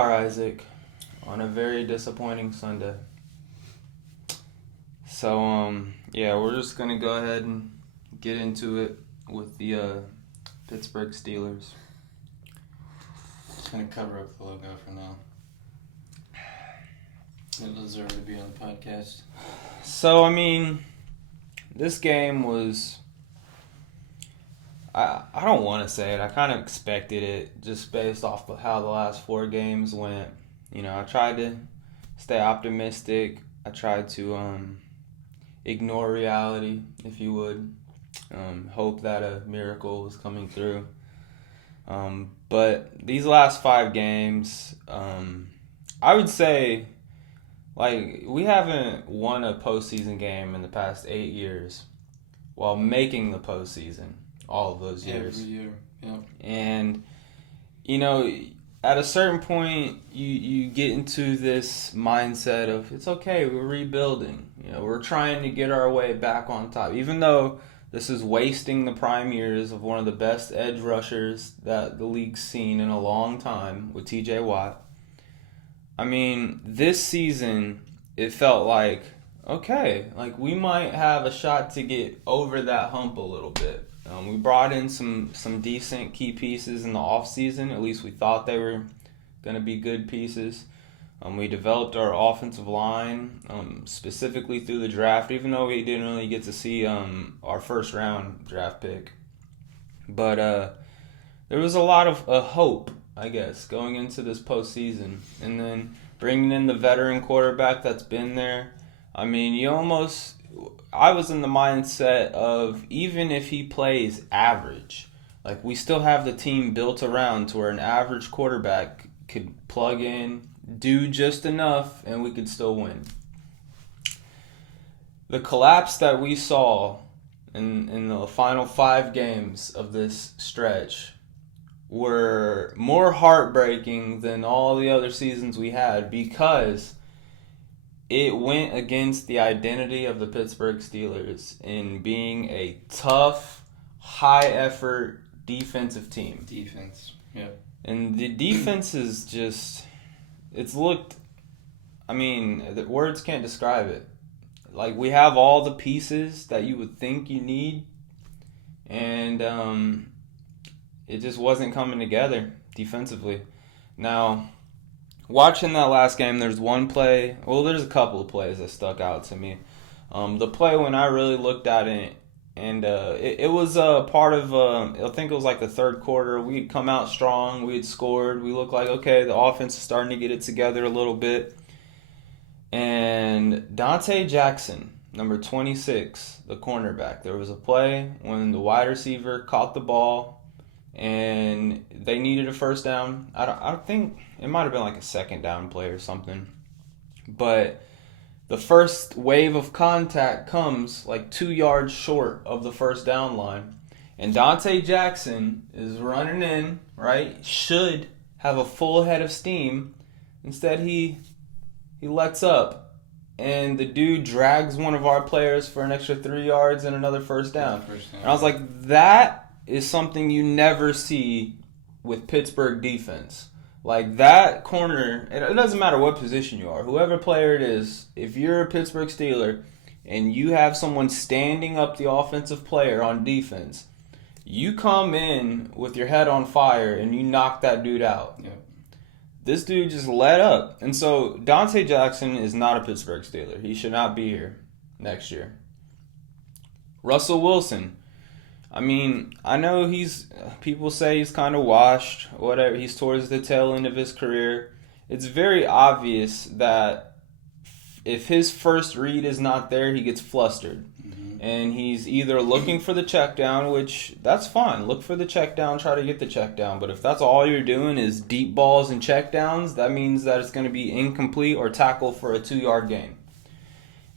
are, Isaac, on a very disappointing Sunday. So, yeah, we're just going to go ahead and get into it with the Pittsburgh Steelers. Just going to cover up the logo for now. It deserves to be on the podcast. So, I mean, this game was... I don't want to say it. I kind of expected it just based off of how the last 4 games went. You know, I tried to stay optimistic. I tried to ignore reality, if you would. Hope that a miracle was coming through. But these last 5 games, I would say, like, we haven't won a postseason game in the past 8 years while making the postseason all of those years. Every year, yeah. And, you know, at a certain point, you get into this mindset of, it's okay, we're rebuilding. You know, we're trying to get our way back on top. Even though this is wasting the prime years of one of the best edge rushers that the league's seen in a long time with TJ Watt. I mean, this season, it felt like, okay, like we might have a shot to get over that hump a little bit. We brought in some decent key pieces in the offseason. At least we thought they were going to be good pieces. We developed our offensive line specifically through the draft, even though we didn't really get to see our first-round draft pick. But there was a lot of hope, I guess, going into this postseason. And then bringing in the veteran quarterback that's been there. I mean, I was in the mindset of even if he plays average, like we still have the team built around to where an average quarterback could plug in, do just enough, and we could still win. The collapse that we saw in the final 5 games of this stretch were more heartbreaking than all the other seasons we had because it went against the identity of the Pittsburgh Steelers in being a tough, high-effort defensive team. Defense, yeah. And the defense is just... It's looked... I mean, the words can't describe it. Like, we have all the pieces that you would think you need, and it just wasn't coming together defensively. Now... Watching that last game, there's one play. Well, there's a couple of plays that stuck out to me. The play when I really looked at it, and it was part of, I think it was like the third quarter. We had come out strong. We had scored. We looked like, okay, the offense is starting to get it together a little bit. And Dante Jackson, number 26, the cornerback, there was a play when the wide receiver caught the ball, and they needed a first down. I don't think it might have been like a second down play or something. But the first wave of contact comes like 2 yards short of the first down line. And Dante Jackson is running in, right? Should have a full head of steam. Instead, he lets up. And the dude drags one of our players for an extra 3 yards and another first down. And I was like, that is something you never see with Pittsburgh defense. Like that corner, it doesn't matter what position you are, whoever player it is, if you're a Pittsburgh Steeler and you have someone standing up the offensive player on defense, you come in with your head on fire and you knock that dude out. Yeah. This dude just let up. And so Dante Jackson is not a Pittsburgh Steeler. He should not be here next year. Russell Wilson. I mean, I know people say he's kind of washed, whatever. He's towards the tail end of his career. It's very obvious that if his first read is not there, he gets flustered. Mm-hmm. And he's either looking for the check down, which that's fine. Look for the check down, try to get the check down. But if that's all you're doing is deep balls and check downs, that means that it's going to be incomplete or tackle for a 2-yard gain.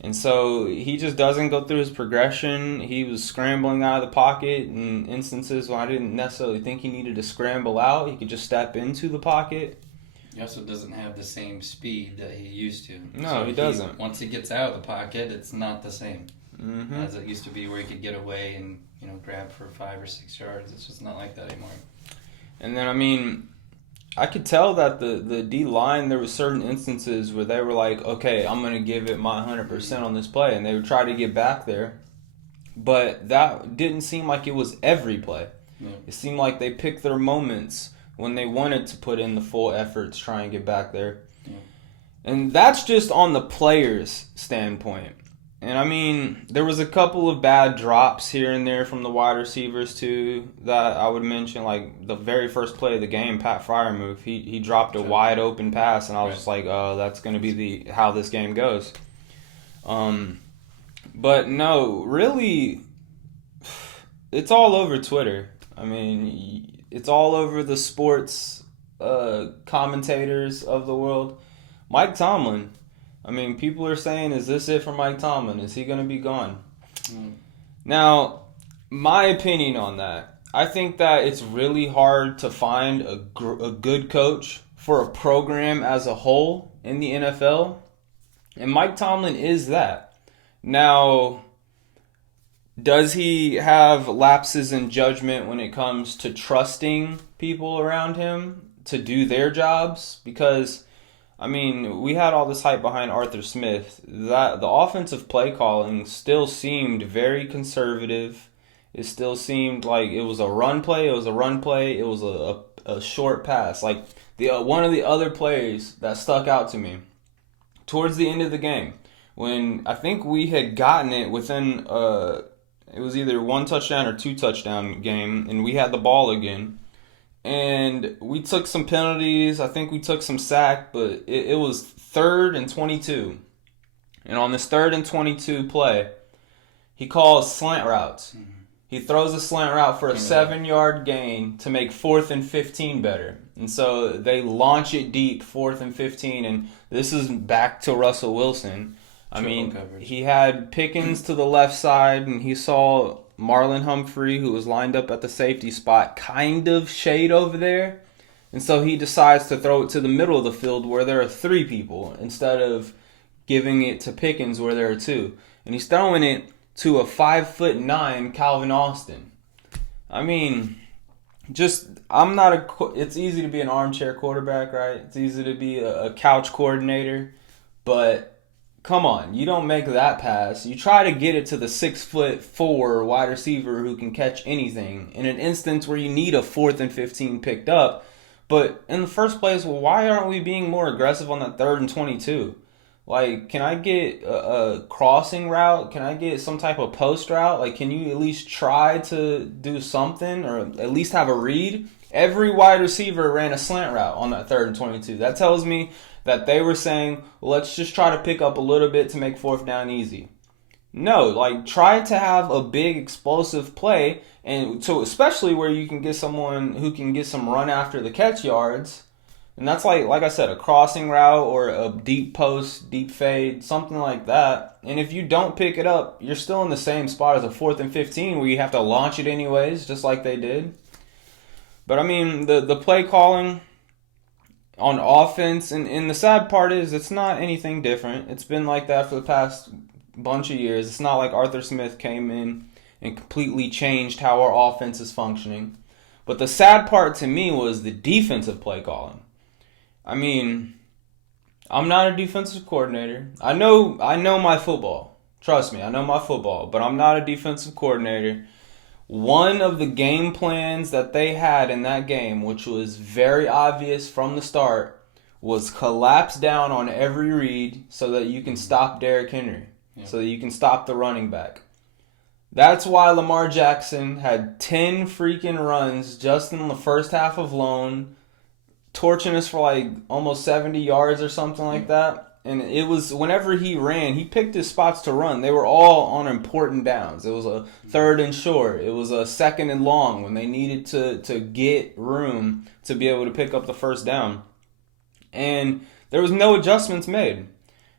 And so he just doesn't go through his progression. He was scrambling out of the pocket in instances when I didn't necessarily think he needed to scramble out. He could just step into the pocket. He also doesn't have the same speed that he used to. No, so he doesn't. Once he gets out of the pocket, it's not the same as it used to be where he could get away and grab for 5 or 6 yards. It's just not like that anymore. And then, I mean, I could tell that the D line, there were certain instances where they were like, okay, I'm going to give it my 100% on this play, and they would try to get back there. But that didn't seem like it was every play. Yeah. It seemed like they picked their moments when they wanted to put in the full effort to try and get back there. Yeah. And that's just on the players' standpoint. And I mean, there was a couple of bad drops here and there from the wide receivers too that I would mention. Like the very first play of the game, Pat Freiermuth, he dropped a wide open pass, and I was just like, oh, that's going to be how this game goes. But no, really, it's all over Twitter. I mean, it's all over the sports commentators of the world. Mike Tomlin. I mean, people are saying, is this it for Mike Tomlin? Is he going to be gone? Now, my opinion on that, I think that it's really hard to find a good coach for a program as a whole in the NFL. And Mike Tomlin is that. Now, does he have lapses in judgment when it comes to trusting people around him to do their jobs? Because I mean, we had all this hype behind Arthur Smith. That the offensive play calling still seemed very conservative. It still seemed like it was a run play. It was a run play. It was a short pass. Like one of the other plays that stuck out to me towards the end of the game, when I think we had gotten it within it was either 1 touchdown or 2 touchdown game, and we had the ball again. And we took some penalties. I think we took some sack, but it was 3rd and 22. And on this 3rd and 22 play, he calls slant routes. Mm-hmm. He throws a slant route for a 7-yard gain to make 4th and 15 better. And so they launch it deep, 4th and 15. And this is back to Russell Wilson. I mean, coverage. He had Pickens to the left side, and he saw Marlon Humphrey, who was lined up at the safety spot, kind of shade over there. And so he decides to throw it to the middle of the field where there are 3 people instead of giving it to Pickens where there are 2. And he's throwing it to a 5'9" Calvin Austin. I mean, it's easy to be an armchair quarterback, right? It's easy to be a couch coordinator, but come on, you don't make that pass. You try to get it to the 6'4" wide receiver who can catch anything in an instance where you need a 4th and 15 picked up. But in the first place, well, why aren't we being more aggressive on that 3rd and 22? Like, can I get a crossing route? Can I get some type of post route? Like, can you at least try to do something or at least have a read? Every wide receiver ran a slant route on that 3rd and 22. That tells me that they were saying, well, let's just try to pick up a little bit to make 4th down easy. No, like try to have a big explosive play, and so especially where you can get someone who can get some run after the catch yards, and that's like I said, a crossing route or a deep post, deep fade, something like that. And if you don't pick it up, you're still in the same spot as a 4th and 15 where you have to launch it anyways, just like they did. But I mean, the play calling on offense, and the sad part is it's not anything different. It's been like that for the past bunch of years. It's not like Arthur Smith came in and completely changed how our offense is functioning. But the sad part to me was the defensive play calling. I mean, I'm not a defensive coordinator. I know my football. Trust me, I know my football, but I'm not a defensive coordinator. One of the game plans that they had in that game, which was very obvious from the start, was collapse down on every read so that you can stop Derrick Henry, so that you can stop the running back. That's why Lamar Jackson had 10 freaking runs just in the first half of alone, torching us for like almost 70 yards or something like that. And it was whenever he ran, he picked his spots to run. They were all on important downs. It was a 3rd and short. It was a 2nd and long when they needed to get room to be able to pick up the first down. And there was no adjustments made.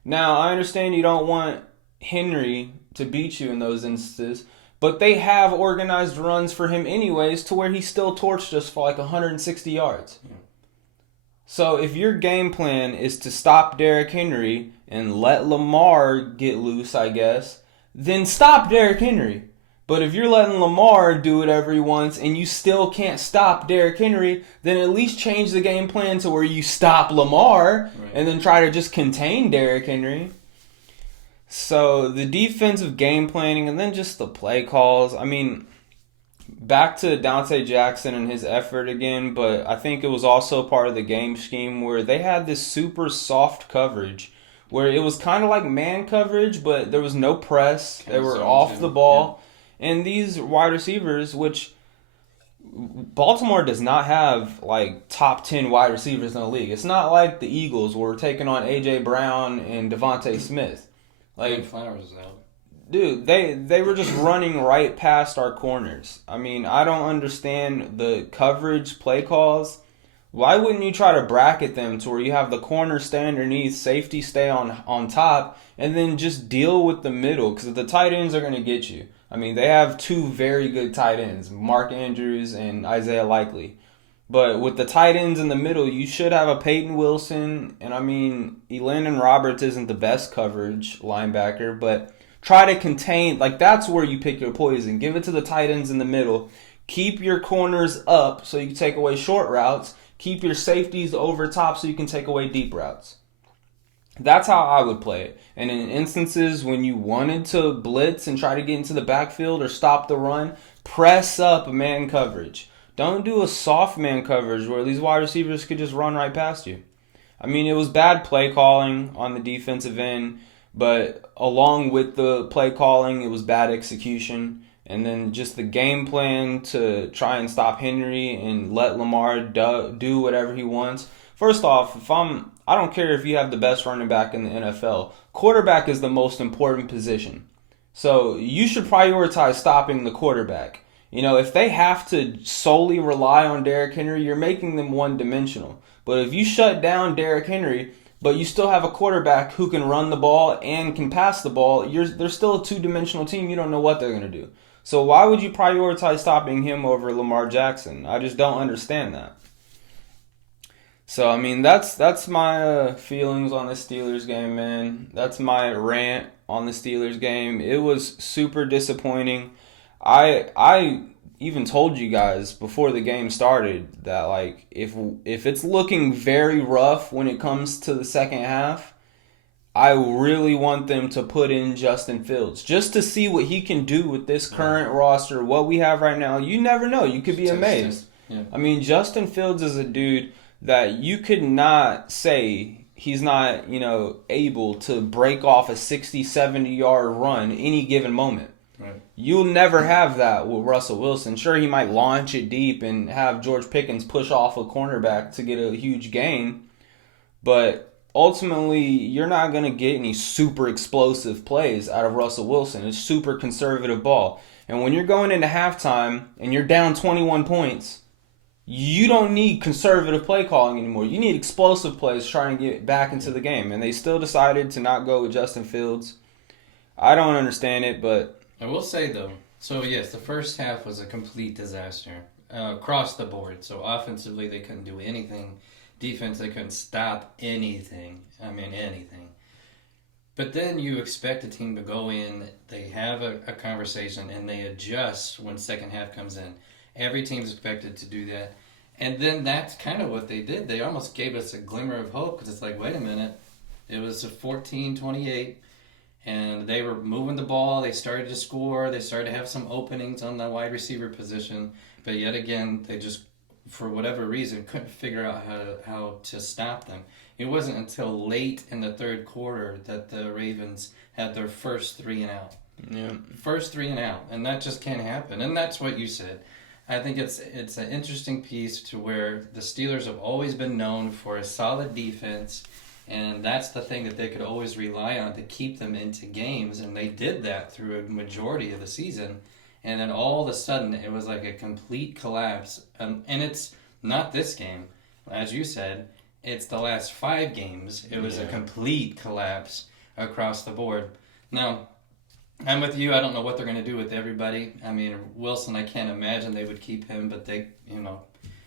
Now, I understand you don't want Henry to beat you in those instances, but they have organized runs for him anyways to where he still torched us for like 160 yards. Yeah. So if your game plan is to stop Derrick Henry and let Lamar get loose, I guess, then stop Derrick Henry. But if you're letting Lamar do whatever he wants and you still can't stop Derrick Henry, then at least change the game plan to where you stop Lamar and then try to just contain Derrick Henry. So the defensive game planning and then just the play calls. I mean, back to Dante Jackson and his effort again, but I think it was also part of the game scheme where they had this super soft coverage where it was kind of like man coverage, but there was no press. They were off the ball. Yeah. And these wide receivers, which Baltimore does not have like top 10 wide receivers in the league. It's not like the Eagles were taking on A.J. Brown and Devontae Smith. Like Flowers is out. Dude, they were just running right past our corners. I mean, I don't understand the coverage play calls. Why wouldn't you try to bracket them to where you have the corner stay underneath, safety stay on top, and then just deal with the middle? Because the tight ends are going to get you. I mean, they have two very good tight ends, Mark Andrews and Isaiah Likely. But with the tight ends in the middle, you should have a Peyton Wilson. And I mean, Elandon Roberts isn't the best coverage linebacker, but try to contain, like that's where you pick your poison. Give it to the tight ends in the middle. Keep your corners up so you can take away short routes. Keep your safeties over top so you can take away deep routes. That's how I would play it. And in instances when you wanted to blitz and try to get into the backfield or stop the run, press up man coverage. Don't do a soft man coverage where these wide receivers could just run right past you. I mean, it was bad play calling on the defensive end, but along with the play calling, it was bad execution. And then just the game plan to try and stop Henry and let Lamar do whatever he wants. First off, I don't care if you have the best running back in the NFL. Quarterback is the most important position. So you should prioritize stopping the quarterback. You know, if they have to solely rely on Derrick Henry, you're making them one-dimensional. But if you shut down Derrick Henry, but you still have a quarterback who can run the ball and can pass the ball, they're still a two-dimensional team. You don't know what they're going to do. So why would you prioritize stopping him over Lamar Jackson? I just don't understand that. So, I mean, that's my feelings on the Steelers game, man. That's my rant on the Steelers game. It was super disappointing. I even told you guys before the game started that, like, if it's looking very rough when it comes to the second half, I really want them to put in Justin Fields just to see what he can do with this current roster, what we have right now. You never know. You could be amazed. Yeah. I mean, Justin Fields is a dude that you could not say he's not, able to break off a 60, 70-yard run any given moment. Right. You'll never have that with Russell Wilson. Sure, he might launch it deep and have George Pickens push off a cornerback to get a huge gain, but ultimately, you're not going to get any super explosive plays out of Russell Wilson. It's super conservative ball. And when you're going into halftime and you're down 21 points, you don't need conservative play calling anymore. You need explosive plays trying to get back into the game. And they still decided to not go with Justin Fields. I don't understand it, but I will say, though, so yes, the first half was a complete disaster across the board. So offensively, they couldn't do anything. Defense, they couldn't stop anything. I mean, anything. But then you expect a team to go in, they have a conversation, and they adjust when second half comes in. Every team's expected to do that. And then that's kind of what they did. They almost gave us a glimmer of hope because it's like, wait a minute. It was a 14-28, and they were moving the ball. They started to score. They started to have some openings on the wide receiver position. But yet again, they just, for whatever reason, couldn't figure out how to stop them. It wasn't until late in the third quarter that the Ravens had their first 3 and out. Yeah. First 3 and out, and that just can't happen. And that's what you said. I think it's an interesting piece to where the Steelers have always been known for a solid defense, and that's the thing that they could always rely on to keep them into games, and they did that through a majority of the season. And then all of a sudden, it was like a complete collapse. And it's not this game. As you said, it's the last 5 games. It was a complete collapse across the board. Now, I'm with you. I don't know what they're going to do with everybody. I mean, Wilson, I can't imagine they would keep him, but they,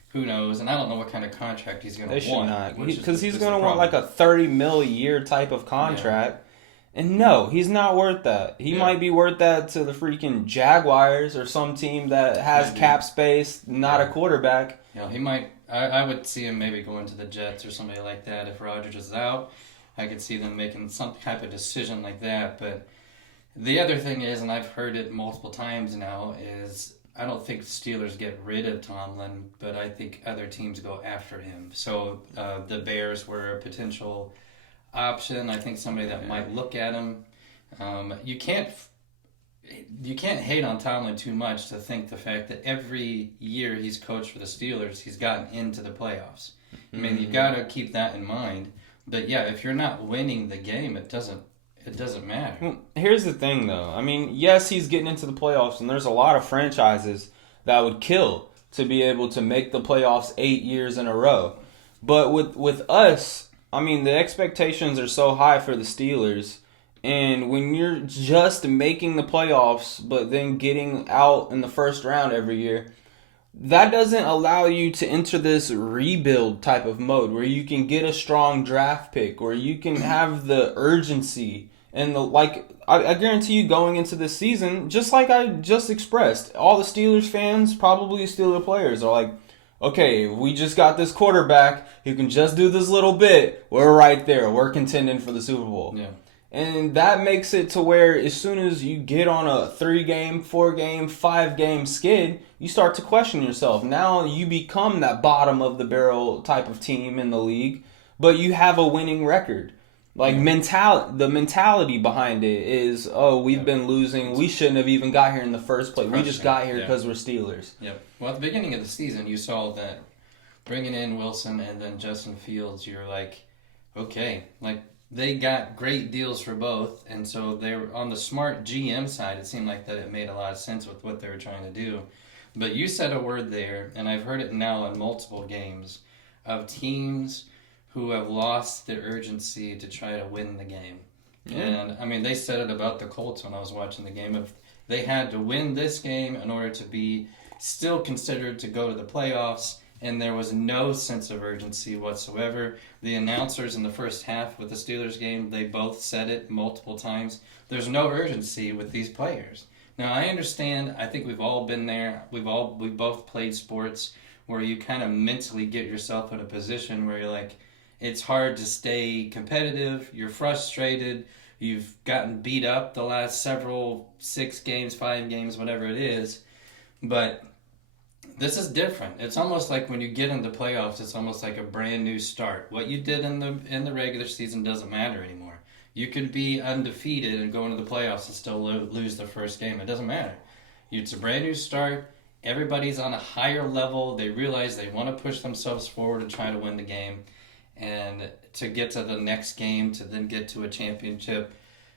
who knows? And I don't know what kind of contract he's going to want. They should not. Because he's going to want like a $30 million a year type of contract. And no, he's not worth that. He Yeah. might be worth that to the freaking Jaguars or some team that has Maybe. cap space, not a Yeah. quarterback. You know, he might. I would see him maybe going to the Jets or somebody like that if Rodgers is out. I could see them making some type of decision like that. But the other thing is, and I've heard it multiple times now, is I don't think Steelers get rid of Tomlin, but I think other teams go after him. So the Bears were a potential option. I think somebody that might look at him. You can't hate on Tomlin too much to think the fact that every year he's coached for the Steelers, he's gotten into the playoffs. I mean, you've got to keep that in mind. But yeah, if you're not winning the game, it doesn't matter. Well, here's the thing, though. I mean, yes, he's getting into the playoffs, and there's a lot of franchises that would kill to be able to make the playoffs 8 years in a row. But with us, I mean, the expectations are so high for the Steelers. And when you're just making the playoffs, but then getting out in the first round every year, that doesn't allow you to enter this rebuild type of mode where you can get a strong draft pick, where you can have the urgency and the like. I guarantee you going into this season, just like I just expressed, all the Steelers fans, probably Steelers players, are like, okay, we just got this quarterback who can just do this little bit. We're right there. We're contending for the Super Bowl. Yeah. And that makes it to where as soon as you get on a 3-game, 4-game, 5-game skid, you start to question yourself. Now you become that bottom of the barrel type of team in the league, but you have a winning record. Like the mentality behind it is, oh, we've been losing. We shouldn't have even got here in the first place. We just got here because we're Steelers. Yep. Well, at the beginning of the season, you saw that bringing in Wilson and then Justin Fields, you're like, okay, like they got great deals for both, and so they were on the smart GM side. It seemed like that it made a lot of sense with what they were trying to do. But you said a word there, and I've heard it now in multiple games of teams who have lost their urgency to try to win the game. Yeah. And I mean, they said it about the Colts when I was watching the game. If they had to win this game in order to be still considered to go to the playoffs, and there was no sense of urgency whatsoever. The announcers in the first half with the Steelers game, they both said it multiple times. There's no urgency with these players. Now, I understand. I think we've all been there. We've both played sports where you kind of mentally get yourself in a position where you're like, it's hard to stay competitive. You're frustrated. You've gotten beat up the last 6 games, 5 games, whatever it is. But this is different. It's almost like when you get into playoffs, it's almost like a brand new start. What you did in the regular season doesn't matter anymore. You could be undefeated and go into the playoffs and still lose the first game. It doesn't matter. It's a brand new start. Everybody's on a higher level. They realize they want to push themselves forward and try to win the game, and to get to the next game, to then get to a championship.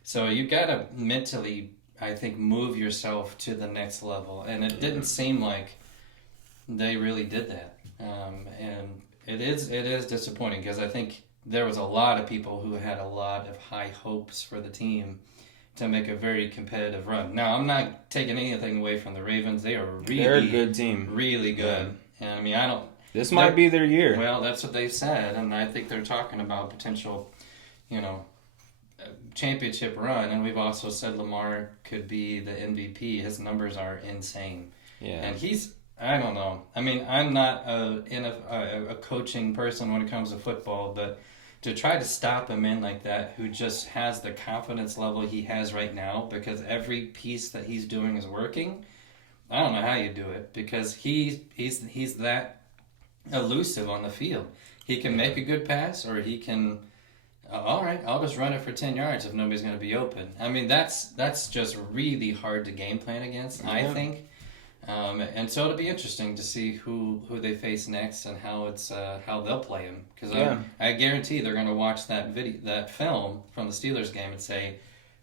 So you got to mentally, I think, move yourself to the next level. And it didn't seem like they really did that. And it is disappointing because I think there was a lot of people who had a lot of high hopes for the team to make a very competitive run. Now, I'm not taking anything away from the Ravens. They're a good team. Really good. Yeah. And I mean, this might be their year. Well, that's what they said, and I think they're talking about potential, championship run. And we've also said Lamar could be the MVP. His numbers are insane. Yeah. And I don't know. I mean, I'm not a coaching person when it comes to football, but to try to stop a man like that who just has the confidence level he has right now because every piece that he's doing is working, I don't know how you do it because he's that elusive on the field. He can make a good pass or he can, all right, I'll just run it for 10 yards if nobody's going to be open. I mean, that's just really hard to game plan against, I think. And so it'll be interesting to see who they face next and how they'll play him because I guarantee they're going to watch that film from the Steelers game and say,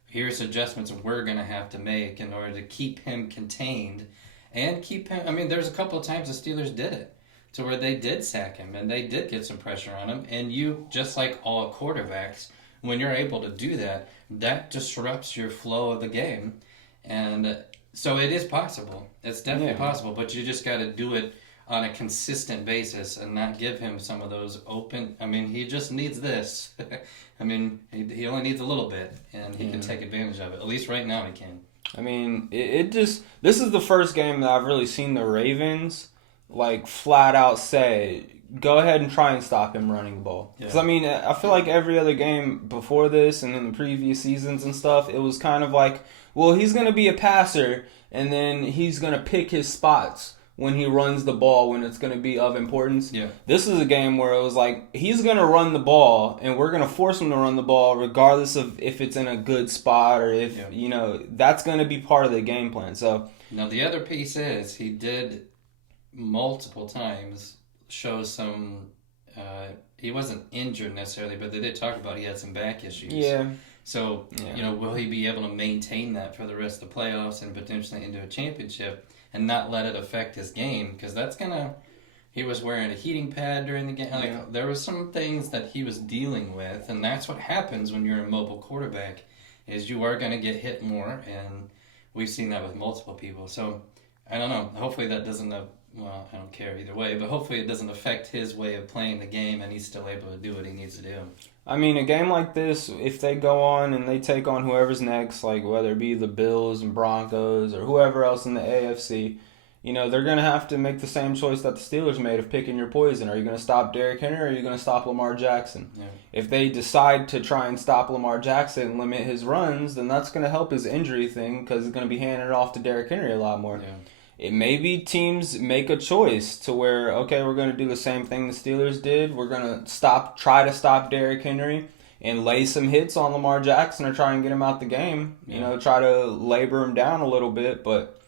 here's adjustments we're going to have to make in order to keep him contained and keep him. I mean, there's a couple of times the Steelers did it to where they did sack him and they did get some pressure on him. And you, just like all quarterbacks, when you're able to do that, that disrupts your flow of the game. And so it is possible. It's definitely possible, but you just got to do it on a consistent basis and not give him some of those open. I mean, he just needs this. I mean, he only needs a little bit, and he can take advantage of it. At least right now he can. I mean, it just, this is the first game that I've really seen the Ravens like flat out say, go ahead and try and stop him running the ball. Because I mean, I feel like every other game before this and in the previous seasons and stuff, it was kind of like, well, he's going to be a passer and then he's going to pick his spots when he runs the ball when it's going to be of importance. Yeah. This is a game where it was like, he's going to run the ball and we're going to force him to run the ball regardless of if it's in a good spot or if, you know, that's going to be part of the game plan. So now the other piece is he did multiple times show some, he wasn't injured necessarily, but they did talk about he had some back issues. Yeah. So, you know, will he be able to maintain that for the rest of the playoffs and potentially into a championship and not let it affect his game? Because that's going to... He was wearing a heating pad during the game. Like, there were some things that he was dealing with, and that's what happens when you're a mobile quarterback, is you are going to get hit more, and we've seen that with multiple people. So, I don't know. Hopefully that doesn't... Well, I don't care either way, but hopefully it doesn't affect his way of playing the game and he's still able to do what he needs to do. I mean, a game like this, if they go on and they take on whoever's next, like whether it be the Bills and Broncos or whoever else in the AFC, you know, they're going to have to make the same choice that the Steelers made of picking your poison. Are you going to stop Derrick Henry or are you going to stop Lamar Jackson? Yeah. If they decide to try and stop Lamar Jackson and limit his runs, then that's going to help his injury thing because it's going to be handed off to Derrick Henry a lot more. Yeah. It maybe teams make a choice to where, okay, we're going to do the same thing the Steelers did. We're going to try to stop Derrick Henry and lay some hits on Lamar Jackson or try and get him out the game. You know, try to labor him down a little bit. But,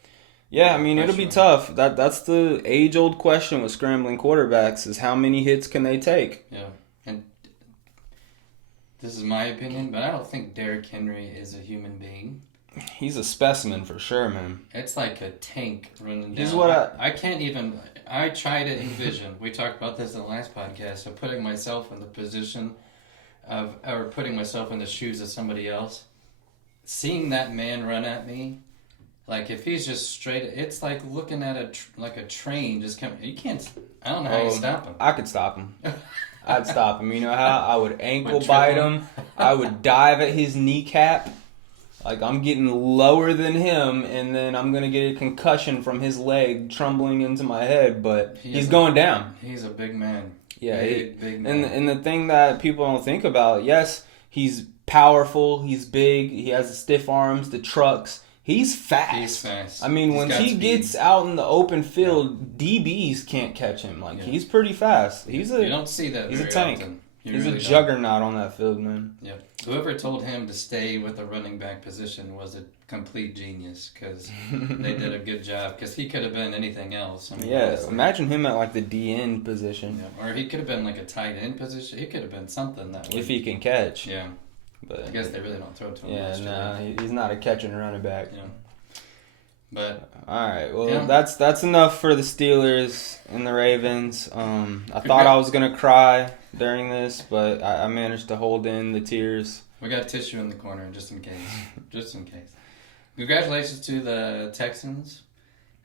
yeah, I mean, it'll be tough. That's the age-old question with scrambling quarterbacks is how many hits can they take? Yeah, and this is my opinion, but I don't think Derrick Henry is a human being. He's a specimen for sure, man. It's like a tank running down. He's what I can't even... I try to envision, we talked about this in the last podcast, of putting myself in the position of... or putting myself in the shoes of somebody else. Seeing that man run at me, like if he's just straight... It's like looking at a train just coming... You can't... I don't know how you stop him. I could stop him. I'd stop him. You know how? I would ankle bite him. I would dive at his kneecap. Like, I'm getting lower than him, and then I'm going to get a concussion from his leg trembling into my head, but he's going down. He's a big man. Yeah. Big man. And the thing that people don't think about, yes, he's powerful, he's big, he has the stiff arms, the trucks. He's fast. He's fast. I mean, when he gets out in the open field, DBs can't catch him. Like, he's pretty fast. You don't see that He's very a tank. often. He's a juggernaut on that field, man. Yeah. Whoever told him to stay with the running back position was a complete genius because they did a good job because he could have been anything else. I mean, imagine him at like the DN position. Yeah. Or he could have been like a tight end position. He could have been something that if he can catch. Yeah. But I guess they really don't throw to him. Yeah, no, he's not a catching running back. Yeah. But all right, well, that's enough for the Steelers and the Ravens. I thought I was gonna cry during this, but I managed to hold in the tears. We got tissue in the corner just in case. Just in case. Congratulations to the Texans.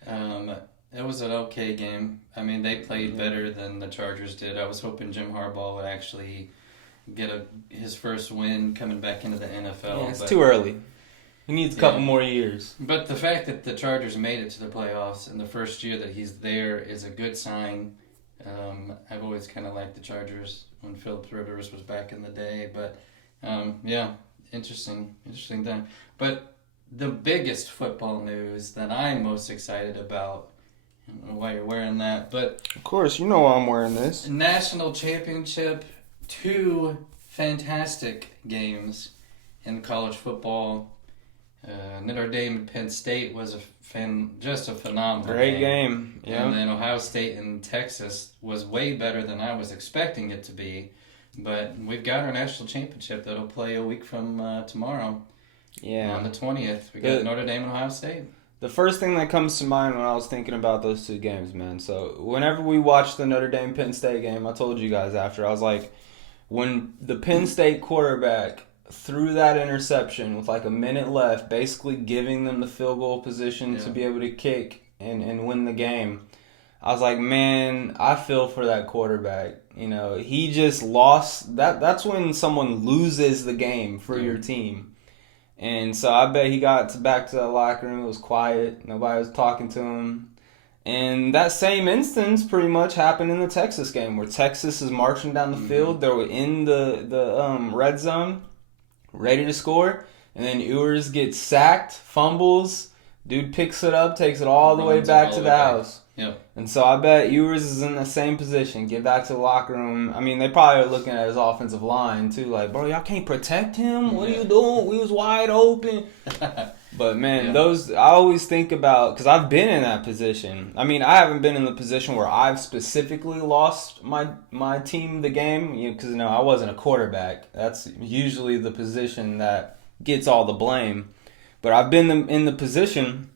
It was an okay game. I mean, they played better than the Chargers did. I was hoping Jim Harbaugh would actually get his first win coming back into the NFL. Yeah, it's too early. He needs a couple more years. But the fact that the Chargers made it to the playoffs in the first year that he's there is a good sign. I've always kind of liked the Chargers when Philip Rivers was back in the day. But, interesting thing. But the biggest football news that I'm most excited about, I don't know why you're wearing that, but... Of course, you know why I'm wearing this. National Championship, 2 fantastic games in college football. Notre Dame and Penn State was just a phenomenal Great game. Yeah. And then Ohio State and Texas was way better than I was expecting it to be. But we've got our national championship that'll play a week from tomorrow. Yeah. On the 20th. We got Notre Dame and Ohio State. The first thing that comes to mind when I was thinking about those 2 games, man. So whenever we watched the Notre Dame Penn State game, I told you guys after, I was like, when the Penn State quarterback threw that interception with like a minute left, basically giving them the field goal position to be able to kick and win the game, I was like, man, I feel for that quarterback. You know, he just lost. That's when someone loses the game for your team. And so I bet he got back to the locker room. It was quiet. Nobody was talking to him. And that same instance pretty much happened in the Texas game, where Texas is marching down the field. They were in the red zone, ready to score. And then Ewers gets sacked, fumbles. Dude picks it up, takes it all the way back to the house. Yep. And so I bet Ewers is in the same position. Get back to the locker room. I mean, they probably are looking at his offensive line, too. Like, bro, y'all can't protect him? What are you doing? We was wide open. But, man, those I always think about, because I've been in that position. I mean, I haven't been in the position where I've specifically lost my team the game, because, you know, I wasn't a quarterback. That's usually the position that gets all the blame. But I've been in the position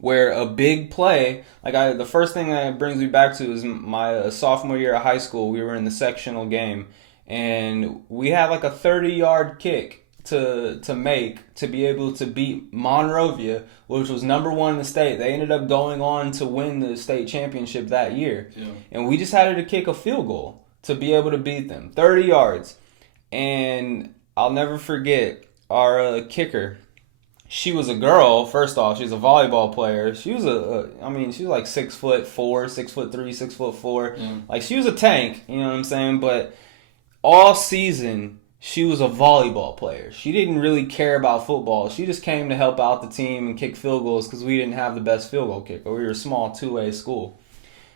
where a big play, the first thing that brings me back to is my sophomore year of high school. We were in the sectional game, and we had like a 30-yard kick to make to be able to beat Monrovia, which was number 1 in the state. They ended up going on to win the state championship that year. Yeah. And we just had to kick a field goal to be able to beat them. 30 yards. And I'll never forget our kicker. She was a girl, first off. She was a volleyball player. She was she was like 6'4", 6'3", 6'4". Yeah. Like, she was a tank, you know what I'm saying? But all season, she was a volleyball player. She didn't really care about football. She just came to help out the team and kick field goals because we didn't have the best field goal kicker. We were a small 2A school.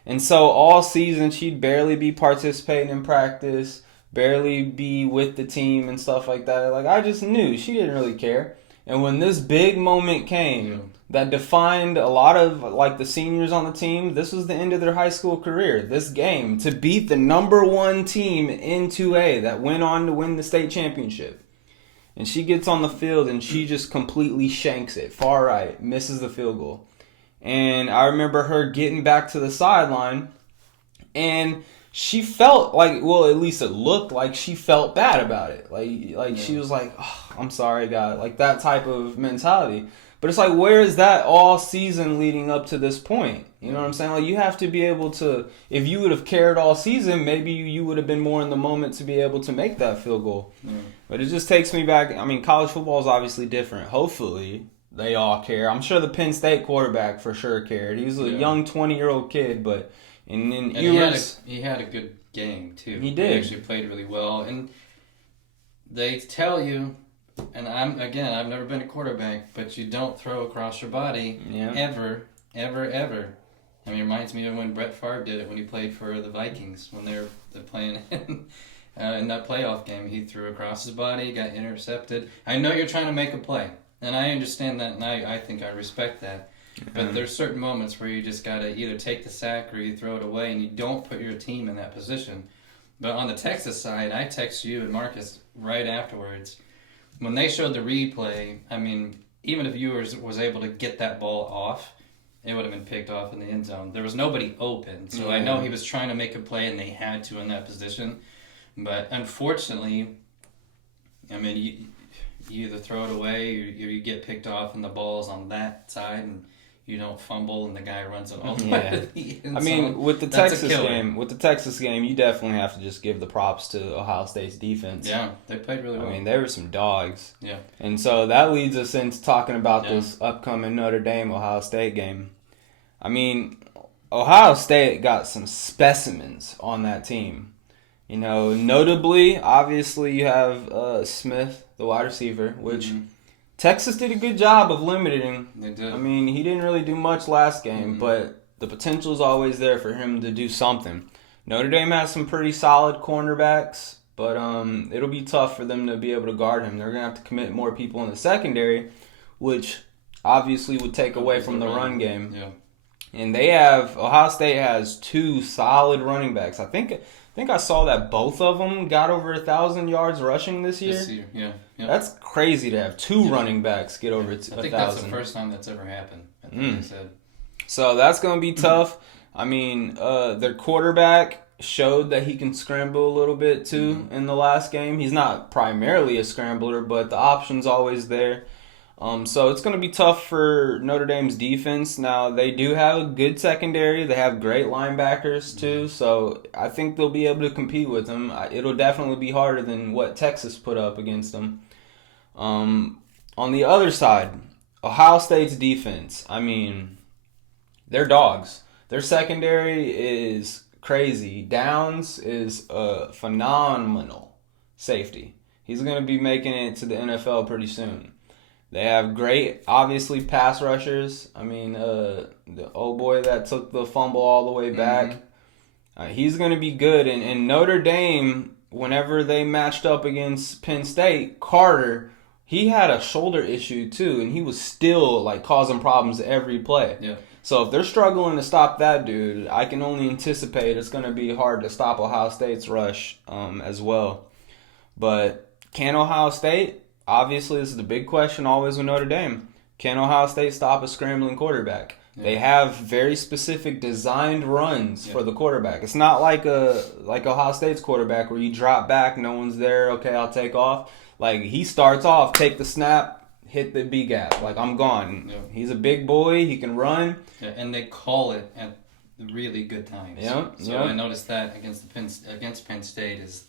And so all season, she'd barely be participating in practice, barely be with the team and stuff like that. Like, I just knew she didn't really care. And when this big moment came that defined a lot of like the seniors on the team, this was the end of their high school career. This game to beat the number 1 team in 2A that went on to win the state championship. And she gets on the field and she just completely shanks it. Far right, misses the field goal. And I remember her getting back to the sideline, and she felt like, well, at least it looked like she felt bad about it. Like she was like, oh, I'm sorry, God. Like that type of mentality. But it's like, where is that all season leading up to this point? You know what I'm saying? Like, you have to be able to, if you would have cared all season, maybe you would have been more in the moment to be able to make that field goal. But it just takes me back. I mean, college football is obviously different. Hopefully they all care. I'm sure the Penn State quarterback for sure cared. He was a young 20-year-old kid, but and he had a good game too. He did. He actually played really well, and they tell you, and I've never been a quarterback, but you don't throw across your body ever. I mean, it reminds me of when Brett Favre did it when he played for the Vikings when they're playing in that playoff game. He threw across his body, got intercepted. I know you're trying to make a play, and I understand that, and I think I respect that. But there's certain moments where you just got to either take the sack or you throw it away, and you don't put your team in that position. But on the Texas side, I text you and Marcus right afterwards. When they showed the replay, I mean, even if Ewers was able to get that ball off, it would have been picked off in the end zone. There was nobody open, so I know he was trying to make a play, and they had to in that position. But unfortunately, I mean, you either throw it away or you get picked off, and the ball's on that side, and you don't fumble, and the guy runs it all the way to the end. I mean, with the Texas game, you definitely have to just give the props to Ohio State's defense. Yeah, they played really well. I mean, they were some dogs. Yeah. And so that leads us into talking about this upcoming Notre Dame-Ohio State game. I mean, Ohio State got some specimens on that team. You know, notably, obviously, you have Smith, the wide receiver, which Texas did a good job of limiting. They did. I mean, he didn't really do much last game, but the potential is always there for him to do something. Notre Dame has some pretty solid cornerbacks, but it'll be tough for them to be able to guard him. They're going to have to commit more people in the secondary, which obviously would take away from the run game. Yeah. And Ohio State has 2 solid running backs. I think I saw that both of them got over 1,000 yards rushing this year. Yeah. That's crazy to have 2 running backs get over 1,000. I think that's the first time that's ever happened, I think they said. So that's going to be tough. I mean, their quarterback showed that he can scramble a little bit too in the last game. He's not primarily a scrambler, but the option's always there. So it's going to be tough for Notre Dame's defense. Now, they do have a good secondary. They have great linebackers, too. So I think they'll be able to compete with them. It'll definitely be harder than what Texas put up against them. On the other side, Ohio State's defense, I mean, they're dogs. Their secondary is crazy. Downs is a phenomenal safety. He's going to be making it to the NFL pretty soon. They have great, obviously, pass rushers. I mean, the old boy that took the fumble all the way back, he's going to be good. And Notre Dame, whenever they matched up against Penn State, Carter, he had a shoulder issue too, and he was still like causing problems every play. Yeah. So if they're struggling to stop that dude, I can only anticipate it's going to be hard to stop Ohio State's rush as well. But can Ohio State? Obviously, this is the big question always with Notre Dame. Can Ohio State stop a scrambling quarterback? Yeah. They have very specific designed runs for the quarterback. It's not like Ohio State's quarterback where you drop back, no one's there, okay, I'll take off. Like, he starts off, take the snap, hit the B gap. Like, I'm gone. Yeah. He's a big boy. He can run. Yeah, and they call it at really good times. Yeah. So I noticed that against Penn State is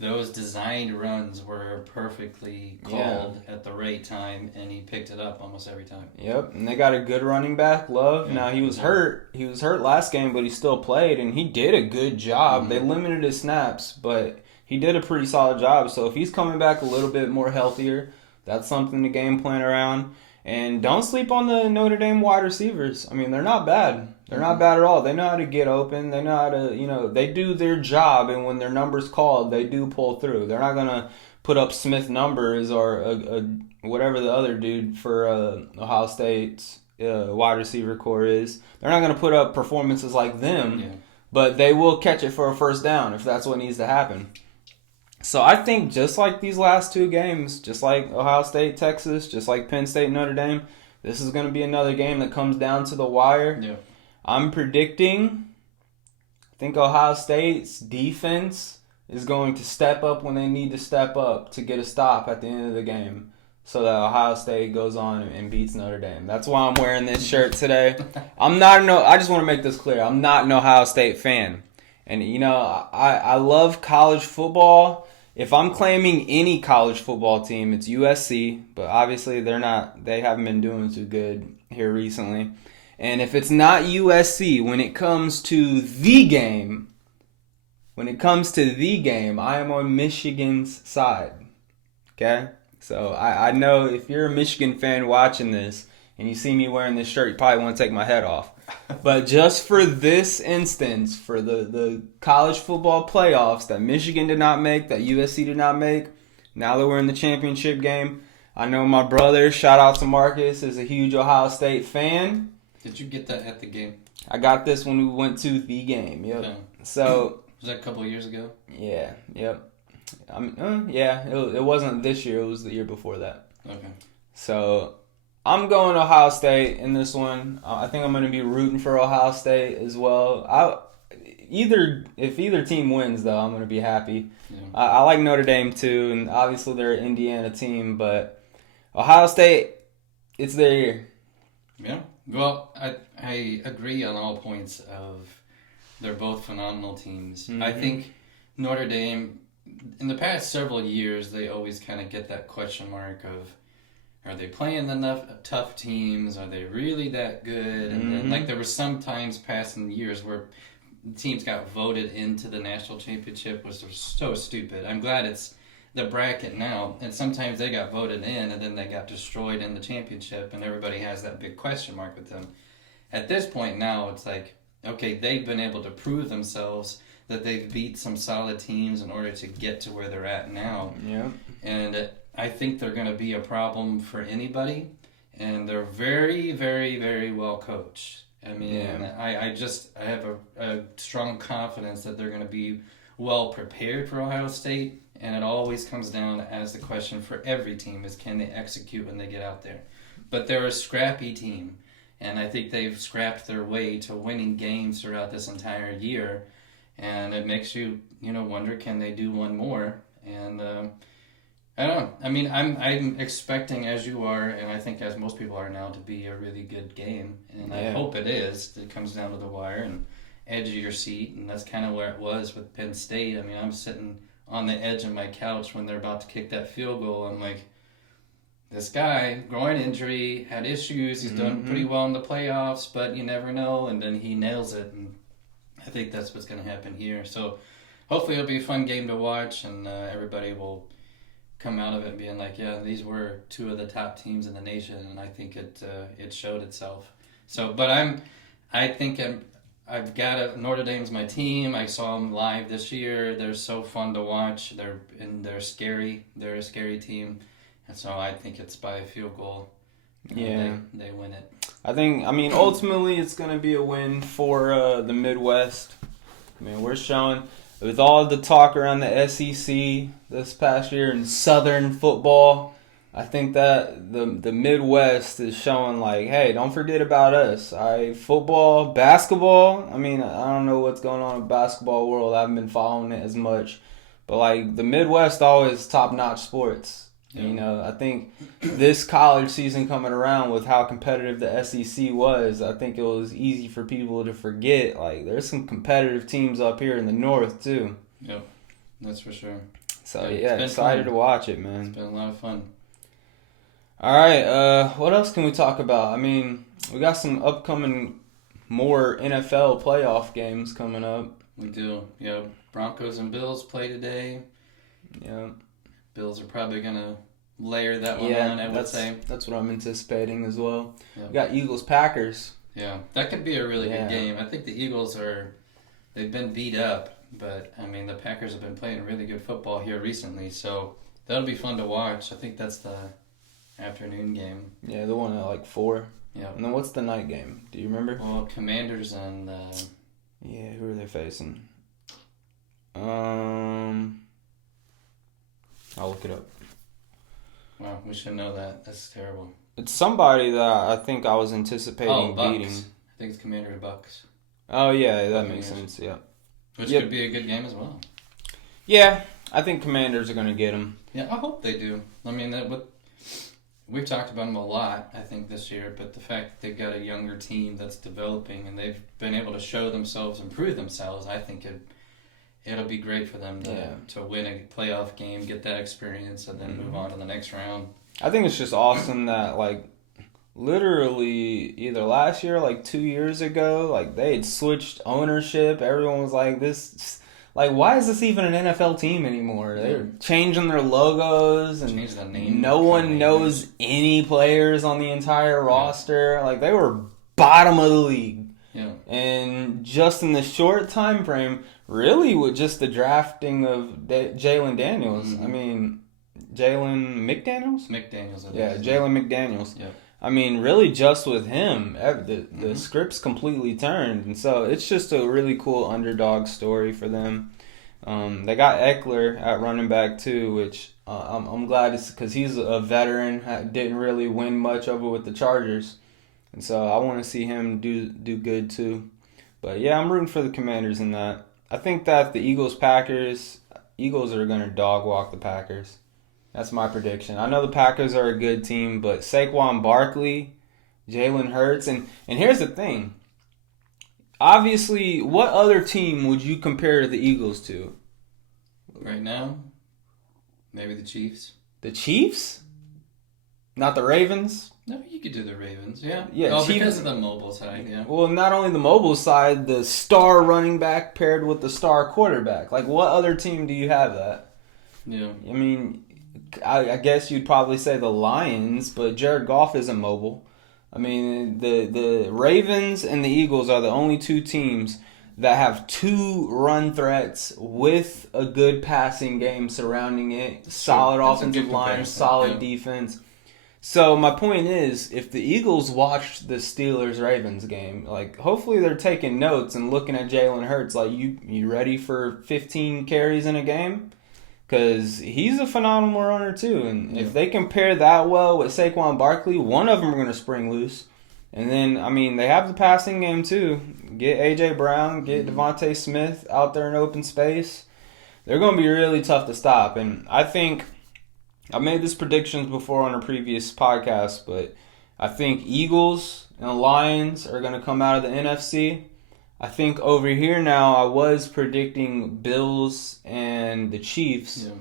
those designed runs were perfectly called at the right time, and he picked it up almost every time. Yep, and they got a good running back, Love. Yeah. Now, he was hurt. He was hurt last game, but he still played, and he did a good job. Mm-hmm. They limited his snaps, but he did a pretty solid job. So if he's coming back a little bit more healthier, that's something to game plan around. And don't sleep on the Notre Dame wide receivers. I mean, they're not bad. They're not bad at all. They know how to get open. They know how to, they do their job. And when their number's called, they do pull through. They're not going to put up Smith numbers or whatever the other dude for Ohio State's wide receiver core is. They're not going to put up performances like them, but they will catch it for a first down if that's what needs to happen. So I think just like these last two games, just like Ohio State, Texas, just like Penn State, Notre Dame, this is going to be another game that comes down to the wire. Yeah. I'm predicting, I think Ohio State's defense is going to step up when they need to step up to get a stop at the end of the game so that Ohio State goes on and beats Notre Dame. That's why I'm wearing this shirt today. I just want to make this clear. I'm not an Ohio State fan. And, I love college football. If I'm claiming any college football team, it's USC, but obviously they haven't been doing too good here recently. And if it's not USC, when it comes to the game, I am on Michigan's side. Okay? So I know if you're a Michigan fan watching this and you see me wearing this shirt, you probably want to take my head off. But just for this instance, for the college football playoffs that Michigan did not make, that USC did not make, now that we're in the championship game, I know my brother, shout out to Marcus, is a huge Ohio State fan. Did you get that at the game? I got this when we went to the game, yep. Okay. So was that a couple of years ago? Yeah, yep. It wasn't this year, it was the year before that. Okay. So I'm going Ohio State in this one. I think I'm going to be rooting for Ohio State as well. If either team wins, though, I'm going to be happy. Yeah. I like Notre Dame, too, and obviously they're an Indiana team, but Ohio State, it's their year. Yeah. Well, I agree on all points of they're both phenomenal teams. Mm-hmm. I think Notre Dame, in the past several years, they always kind of get that question mark of, are they playing enough tough teams? Are they really that good? And then, like, there were some times past in the years where teams got voted into the national championship, which was so stupid. I'm glad it's the bracket now. And sometimes they got voted in, and then they got destroyed in the championship, and everybody has that big question mark with them. At this point now, it's like, okay, they've been able to prove themselves that they've beat some solid teams in order to get to where they're at now. Yeah. And I think they're going to be a problem for anybody, and they're very, very, very well coached. I mean, I have a strong confidence that they're going to be well prepared for Ohio State, and it always comes down as the question for every team is, can they execute when they get out there? But they're a scrappy team, and I think they've scrapped their way to winning games throughout this entire year, and it makes you, wonder, can they do one more? And I don't know. I mean, I'm expecting, as you are, and I think as most people are now, to be a really good game, and I hope it is. It comes down to the wire and edge of your seat, and that's kind of where it was with Penn State. I mean, I'm sitting on the edge of my couch when they're about to kick that field goal. I'm like, this guy, groin injury, had issues. He's done pretty well in the playoffs, but you never know, and then he nails it, and I think that's what's going to happen here. So hopefully it'll be a fun game to watch, and everybody will come out of it being like, yeah, these were two of the top teams in the nation, and I think it showed itself. So, but I've got Notre Dame's my team. I saw them live this year. They're so fun to watch. They're scary. They're a scary team, and so I think it's by a field goal. Yeah, they win it. I mean, ultimately it's going to be a win for the Midwest. I mean, we're showing, with all the talk around the SEC this past year and Southern football, I think that the Midwest is showing like, hey, don't forget about us. Football, basketball, I mean, I don't know what's going on in the basketball world. I haven't been following it as much. But like the Midwest always top-notch sports. Yeah. You know, I think this college season coming around with how competitive the SEC was, I think it was easy for people to forget. Like, there's some competitive teams up here in the North, too. Yep, that's for sure. So, yeah, excited to watch it, man. It's been a lot of fun. All right, what else can we talk about? I mean, we got some upcoming more NFL playoff games coming up. We do. Yeah, Broncos and Bills play today. Yeah. Bills are probably going to layer that one on, I would say. That's what I'm anticipating as well. Yep. We got Eagles-Packers. Yeah, that could be a really good game. I think the Eagles they've been beat up, but, I mean, the Packers have been playing really good football here recently, so that'll be fun to watch. I think that's the afternoon game. Yeah, the one at like 4. Yeah. And then what's the night game? Do you remember? Well, Commanders and... yeah, who are they facing? I'll look it up. Wow, we should know that. That's terrible. It's somebody that I think I was anticipating Bucks. beating. I think it's Commander Bucks. Oh, yeah, that makes sense, yeah. Which could be a good game as well. Yeah, I think Commanders are going to get them. Yeah, I hope they do. I mean, we've talked about them a lot, I think, this year, but the fact that they've got a younger team that's developing and they've been able to show themselves and prove themselves, I think it'll be great for them to win a playoff game, get that experience, and then move on to the next round. I think it's just awesome that, like, literally either last year or, like, 2 years ago, like, they had switched ownership. Everyone was like, why is this even an NFL team anymore? They're changing their logos, and change the name. No one knows any players on the entire roster. Like, they were bottom of the league. Yeah. And just in the short time frame, really with just the drafting of Jalen Daniels. I mean, Jalen McDaniels? McDaniels. Yeah, Jalen McDaniels. Yeah. I mean, really just with him, the script's completely turned. And so it's just a really cool underdog story for them. They got Eckler at running back too, which I'm glad because he's a veteran, didn't really win much over with the Chargers. And so I want to see him do good too. But yeah, I'm rooting for the Commanders in that. I think that the Eagles are going to dog walk the Packers. That's my prediction. I know the Packers are a good team, but Saquon Barkley, Jalen Hurts, and here's the thing. Obviously, what other team would you compare the Eagles to? Right now, maybe the Chiefs. The Chiefs? Not the Ravens? No, you could do the Ravens, yeah. Yeah, because of the mobile side, yeah. Well, not only the mobile side, the star running back paired with the star quarterback. Like, what other team do you have that? Yeah. I mean, I guess you'd probably say the Lions, but Jared Goff isn't mobile. I mean, the Ravens and the Eagles are the only two teams that have 2 run threats with a good passing game surrounding it, solid offensive line, solid defense. So my point is, if the Eagles watched the Steelers-Ravens game, like, hopefully they're taking notes and looking at Jalen Hurts like, you ready for 15 carries in a game? Because he's a phenomenal runner too. And if they compare that well with Saquon Barkley, one of them are going to spring loose. And then, I mean, they have the passing game too. Get A.J. Brown, get Devontae Smith out there in open space. They're going to be really tough to stop. And I think I made this predictions before on a previous podcast, but I think Eagles and Lions are going to come out of the NFC. I think over here now, I was predicting Bills and the Chiefs. Yeah.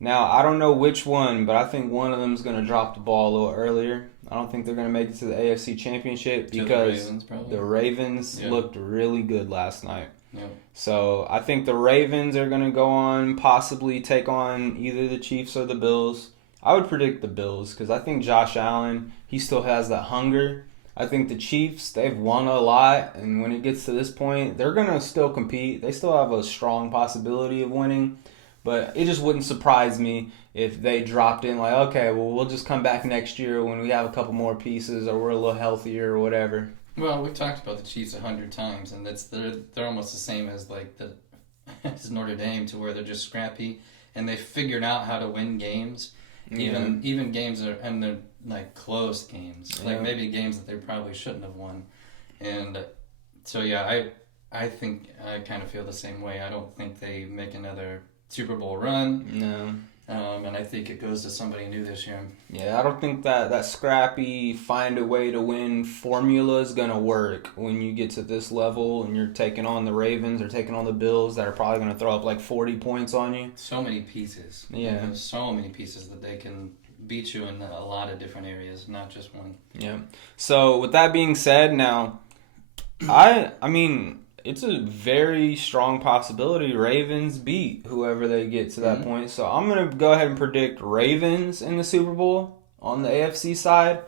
Now, I don't know which one, but I think one of them is going to drop the ball a little earlier. I don't think they're going to make it to the AFC Championship because the Ravens looked really good last night. Yeah. So I think the Ravens are going to go on, possibly take on either the Chiefs or the Bills. I would predict the Bills because I think Josh Allen, he still has that hunger. I think the Chiefs, they've won a lot, and when it gets to this point, they're going to still compete. They still have a strong possibility of winning, but it just wouldn't surprise me if they dropped in like, okay, well, we'll just come back next year when we have a couple more pieces or we're a little healthier or whatever. Well, we've talked about the Chiefs 100 times, and they're almost the same as as Notre Dame, to where they're just scrappy, and they figured out how to win games, even games and they're like close games, like maybe games that they probably shouldn't have won, and so I think I kind of feel the same way. I don't think they make another Super Bowl run. No. And I think it goes to somebody new this year. Yeah, I don't think that scrappy, find a way to win formula is going to work when you get to this level and you're taking on the Ravens or taking on the Bills that are probably going to throw up like 40 points on you. So many pieces. Yeah. There's so many pieces that they can beat you in a lot of different areas, not just one. Yeah. So with that being said, now, I mean, it's a very strong possibility Ravens beat whoever they get to that point. So I'm going to go ahead and predict Ravens in the Super Bowl on the AFC side.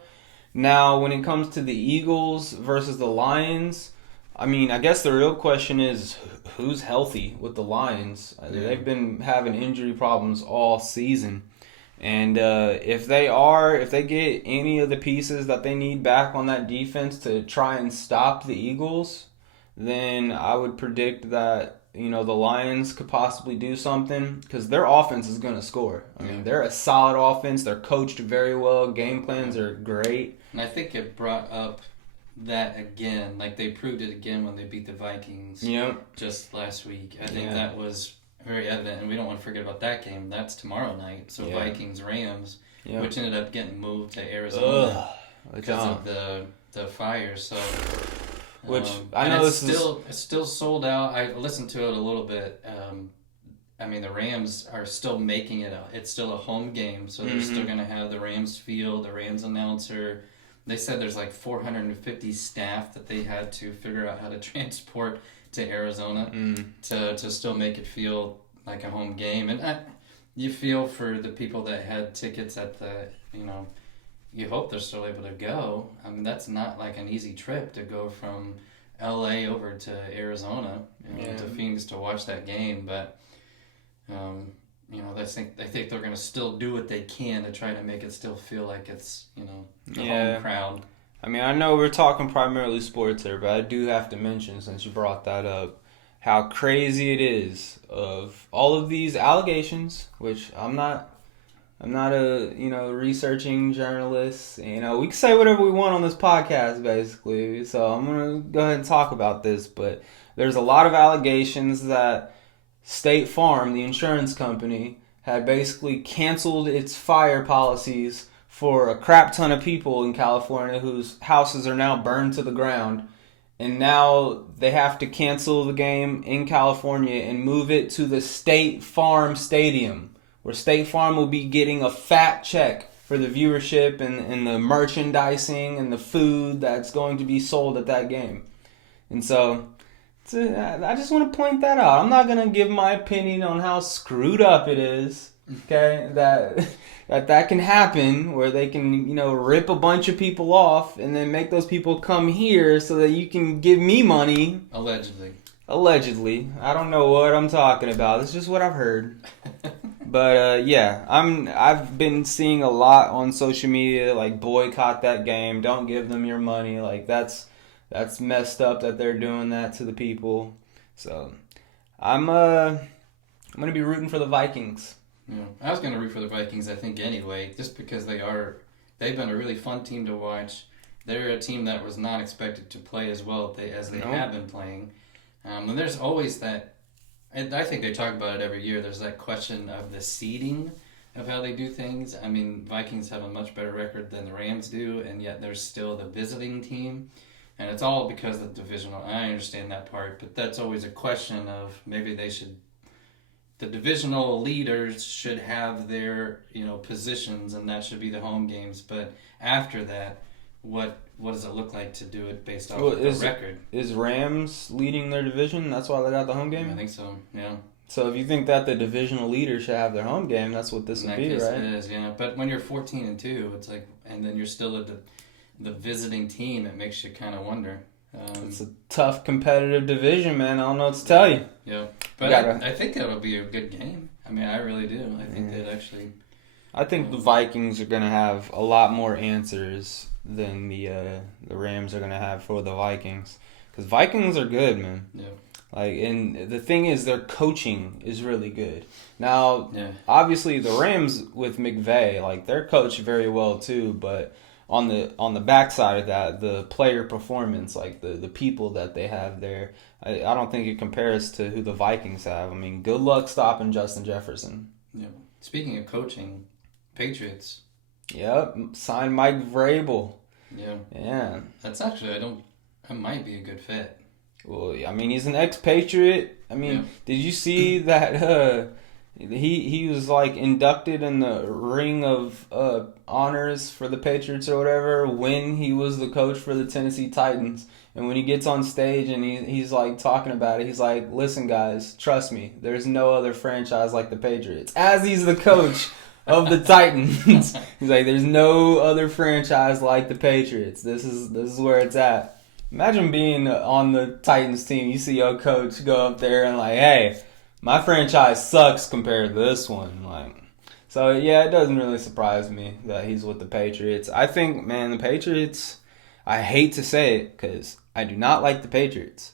Now, when it comes to the Eagles versus the Lions, I mean, I guess the real question is who's healthy with the Lions? They've been having injury problems all season. And if they get any of the pieces that they need back on that defense to try and stop the Eagles, then I would predict that, the Lions could possibly do something because their offense is going to score. I mean, they're a solid offense. They're coached very well. Game plans are great. And I think it brought up that again. Like, they proved it again when they beat the Vikings just last week. I think that was very evident, and we don't want to forget about that game. That's tomorrow night. So Vikings-Rams, which ended up getting moved to Arizona because of the fire. So... Which I know it's still sold out. I listened to it a little bit. I mean, the Rams are still making it. It's still a home game, so they're still going to have the Rams field, the Rams announcer. They said there's like 450 staff that they had to figure out how to transport to Arizona to still make it feel like a home game. And you feel for the people that had tickets at the, you hope they're still able to go. I mean, that's not like an easy trip to go from LA over to Arizona, to Phoenix to watch that game. But, I think they're going to still do what they can to try to make it still feel like it's, the home crowd. I mean, I know we're talking primarily sports here, but I do have to mention, since you brought that up, how crazy it is of all of these allegations, which I'm not a, researching journalist. We can say whatever we want on this podcast, basically. So I'm going to go ahead and talk about this. But there's a lot of allegations that State Farm, the insurance company, had basically canceled its fire policies for a crap ton of people in California whose houses are now burned to the ground. And now they have to cancel the game in California and move it to the State Farm Stadium, where State Farm will be getting a fat check for the viewership and the merchandising and the food that's going to be sold at that game. And so, I just want to point that out. I'm not going to give my opinion on how screwed up it is, okay, that can happen, where they can, rip a bunch of people off and then make those people come here so that you can give me money. Allegedly. I don't know what I'm talking about. It's just what I've heard. But I've been seeing a lot on social media, like, boycott that game, don't give them your money. Like, that's messed up that they're doing that to the people. So I'm gonna be rooting for the Vikings. Yeah, I was gonna root for the Vikings, I think, anyway, just because they've been a really fun team to watch. They're a team that was not expected to play as well as they have been playing. And there's always that, and I think they talk about it every year, there's that question of the seeding of how they do things. I mean, Vikings have a much better record than the Rams do, and yet they're still the visiting team. And it's all because of the divisional. I understand that part, but that's always a question of maybe the divisional leaders should have their, positions, and that should be the home games. But after that, what does it look like to do it based off of the record? Is Rams leading their division? That's why they got the home game? I think so, yeah. So if you think that the divisional leader should have their home game, that's what this would be, right? It is, yeah. But when you're 14-2, it's like, and then you're still at the visiting team, it makes you kind of wonder. It's a tough competitive division, man. I don't know what to tell you. Yeah, but I think that'll be a good game. I mean, I really do. I think that actually. I think the Vikings are gonna have a lot more answers than the Rams are gonna have for the Vikings, because Vikings are good, man. Yeah. And the thing is, their coaching is really good. Now, obviously, the Rams with McVay, they're coached very well too, but on the backside of that, the player performance, the people that they have there, I don't think it compares to who the Vikings have. I mean, good luck stopping Justin Jefferson. Yeah. Speaking of coaching, Patriots. Yep, signed Mike Vrabel. Yeah. Yeah. That's actually, that might be a good fit. Well, I mean, he's an ex-Patriot. I mean, did you see that he was inducted in the Ring of Honors for the Patriots or whatever when he was the coach for the Tennessee Titans? And when he gets on stage and he's talking about it, he's like, "Listen, guys, trust me, there's no other franchise like the Patriots." As he's the coach of the Titans, he's like, "There's no other franchise like the Patriots. This is where it's at." Imagine being on the Titans team. You see your coach go up there and hey, my franchise sucks compared to this one. So yeah, it doesn't really surprise me that he's with the Patriots. I think, man, the Patriots, I hate to say it because I do not like the Patriots,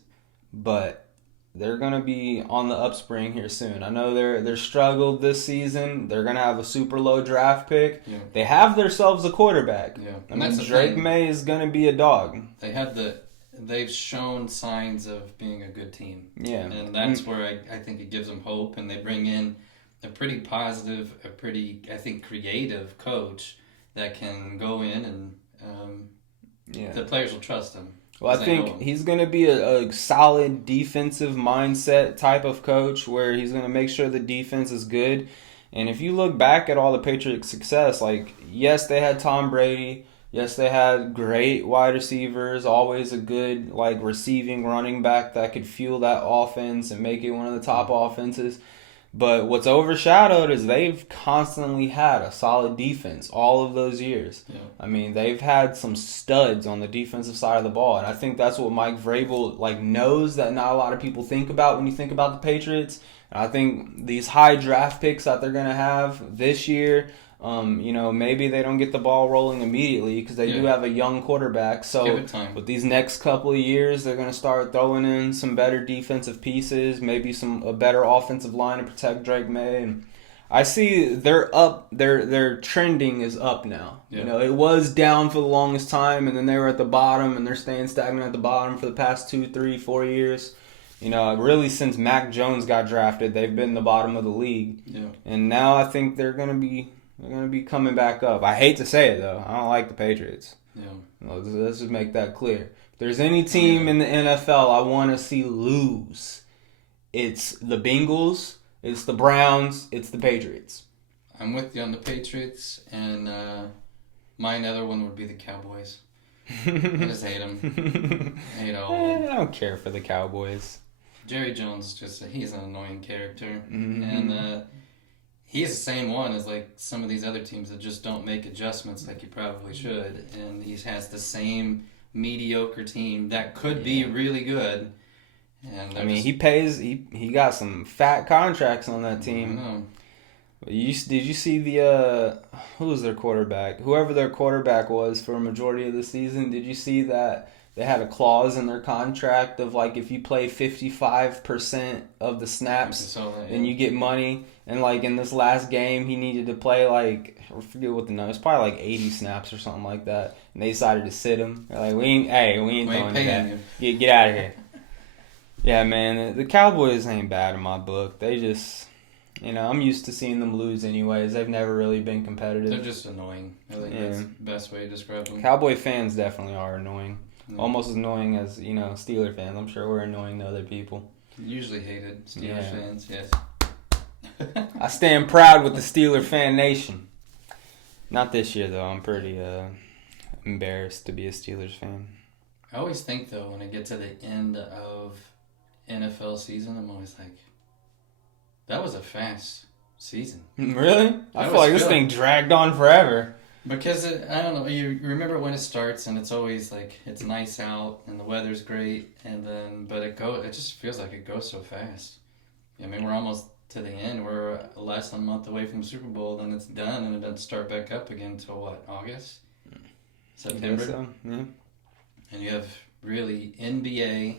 but they're going to be on the upspring here soon. I know they're struggled this season. They're going to have a super low draft pick. Yeah. They have themselves a quarterback. Yeah. I mean, Drake May is going to be a dog. They've shown signs of being a good team. Yeah. And that's where I think it gives them hope. And they bring in a pretty positive, a pretty, I think, creative coach that can go in and the players will trust him. Well, I think he's going to be a solid defensive mindset type of coach where he's going to make sure the defense is good. And if you look back at all the Patriots' success, yes, they had Tom Brady. Yes, they had great wide receivers, always a good receiving running back that could fuel that offense and make it one of the top offenses. But what's overshadowed is they've constantly had a solid defense all of those years. Yeah. I mean, they've had some studs on the defensive side of the ball, and I think that's what Mike Vrabel knows that not a lot of people think about when you think about the Patriots. And I think these high draft picks that they're going to have this year, maybe they don't get the ball rolling immediately because they do have a young quarterback. So give it time. With these next couple of years, they're going to start throwing in some better defensive pieces, maybe a better offensive line to protect Drake May. And I see they're up. Their trending is up now. Yeah. It was down for the longest time, and then they were at the bottom, and they're staying stagnant at the bottom for the past 2, 3, 4 years. Really since Mac Jones got drafted, they've been the bottom of the league. Yeah. And now I think they're going to be coming back up. I hate to say it, though. I don't like the Patriots. Yeah. Let's just make that clear. If there's any team in the NFL I want to see lose, it's the Bengals, it's the Browns, it's the Patriots. I'm with you on the Patriots, and my other one would be the Cowboys. I just hate them. I hate all of them. I don't care for the Cowboys. Jerry Jones, he's an annoying character. Mm-hmm. And he's the same one as some of these other teams that just don't make adjustments like you probably should. And he has the same mediocre team that could be really good. And he got some fat contracts on that team. I know. Did you see who was their quarterback? Whoever their quarterback was for a majority of the season, did you see that they had a clause in their contract of if you play 55% of the snaps, then you get money. And in this last game, he needed to play I forget what the number. It's probably 80 snaps or something like that. And they decided to sit him. They're we ain't throwing that. Get out of here. Yeah, man, the Cowboys ain't bad in my book. They just, You know, I'm used to seeing them lose anyways. They've never really been competitive. They're just annoying. I think that's the best way to describe them. Cowboy fans definitely are annoying. Yeah. Almost as annoying as, Steeler fans. I'm sure we're annoying to other people. Usually hated Steelers fans, yes. I stand proud with the Steeler fan nation. Not this year, though. I'm pretty embarrassed to be a Steelers fan. I always think, though, when I get to the end of NFL season, I'm always like, that was a fast season. Really? I feel like this thing dragged on forever. Because, I don't know, you remember when it starts and it's always like, it's nice out and the weather's great, but it just feels like it goes so fast. I mean, we're almost to the end. We're less than a month away from Super Bowl, then it's done, and it doesn't start back up again until what, August? September? So, yeah. And you have really NBA,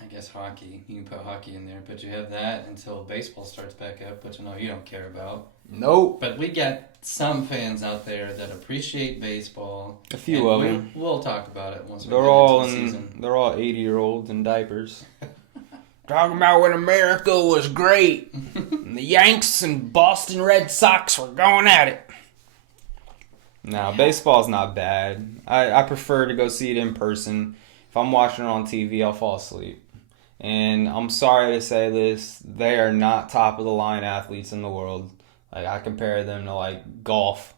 I guess hockey. You can put hockey in there, but you have that until baseball starts back up, which I know you don't care about. Nope. But we got some fans out there that appreciate baseball. A few of them. We'll talk about it once we They're get all into the season. They're all 80-year-olds in diapers. Talking about when America was great. And the Yanks and Boston Red Sox were going at it. No, baseball's not bad. I prefer to go see it in person. If I'm watching it on TV, I'll fall asleep. And I'm sorry to say this, they are not top of the line athletes in the world. Like, I compare them to, like, golf.